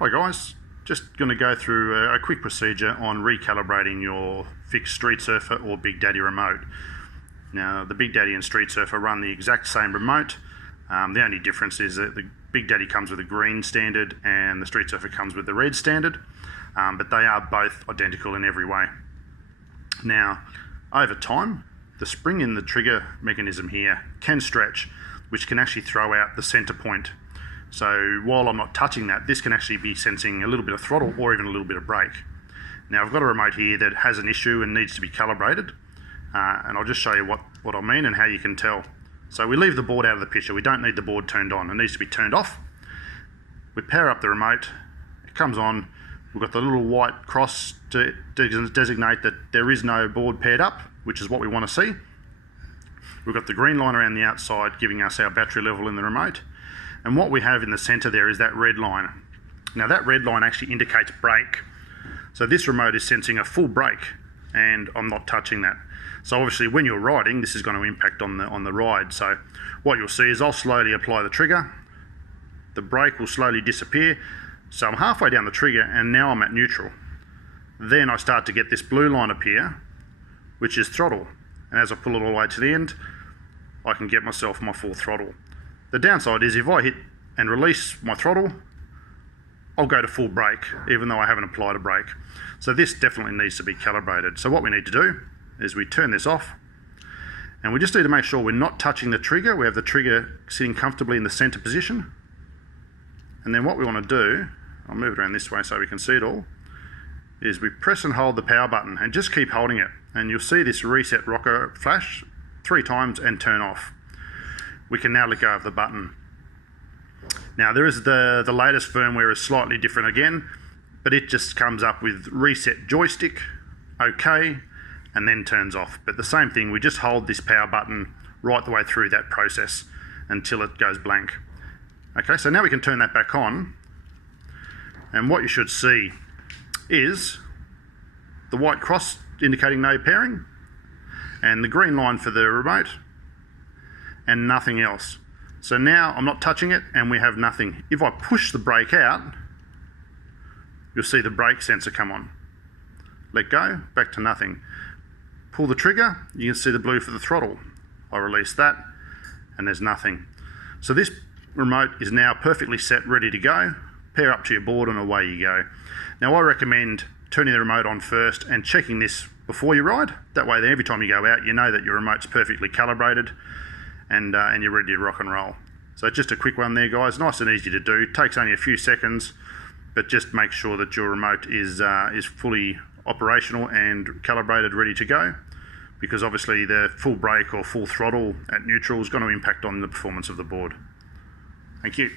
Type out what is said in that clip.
Hi guys, just going to go through a quick procedure on recalibrating your FiiK Street Surfer or Big Daddy remote. Now the Big Daddy and Street Surfer run the exact same remote. The only difference is that the Big Daddy comes with a green standard and the Street Surfer comes with the red standard, but they are both identical in every way. Now over time, the spring in the trigger mechanism here can stretch, which can actually throw out the center point. So while I'm not touching that, this can actually be sensing a little bit of throttle or even a little bit of brake. Now I've got a remote here that has an issue and needs to be calibrated, and I'll just show you what I mean and how you can tell. So we leave the board out of the picture. We don't need the board turned on. It needs to be turned off. We power up the remote. It comes on. We've got the little white cross to designate that there is no board paired up, which is what we want to see. We've got the green line around the outside giving us our battery level in the remote. And what we have in the center there is that red line. Now that red line actually indicates brake. So this remote is sensing a full brake and I'm not touching that. So obviously when you're riding, this is going to impact on the ride. So what you'll see is I'll slowly apply the trigger. The brake will slowly disappear. So I'm halfway down the trigger and now I'm at neutral. Then I start to get this blue line appear, which is throttle. And as I pull it all the way to the end, I can get myself my full throttle. The downside is if I hit and release my throttle, I'll go to full brake, even though I haven't applied a brake. So this definitely needs to be calibrated. So what we need to do is we turn this off, and we just need to make sure we're not touching the trigger. We have the trigger sitting comfortably in the center position. And then what we want to do, I'll move it around this way so we can see it all, is we press and hold the power button and just keep holding it. And you'll see this reset rocker flash 3 times and turn off. We can now let go of the button. Now there is the latest firmware is slightly different again, but it just comes up with reset joystick, OK, and then turns off. But the same thing, we just hold this power button right the way through that process until it goes blank. Okay, so now we can turn that back on, and what you should see is the white cross indicating no pairing, and the green line for the remote, and nothing else. So now I'm not touching it and we have nothing. If I push the brake out, you'll see the brake sensor come on. Let go, back to nothing. Pull the trigger, you can see the blue for the throttle. I release that and there's nothing. So this remote is now perfectly set, ready to go. Pair up to your board and away you go. Now I recommend turning the remote on first and checking this before you ride. That way every time you go out, you know that your remote's perfectly calibrated and you're ready to rock and roll. So just a quick one there guys, nice and easy to do. Takes only a few seconds, but just make sure that your remote is fully operational and calibrated, ready to go, because obviously the full brake or full throttle at neutral is going to impact on the performance of the board. Thank you.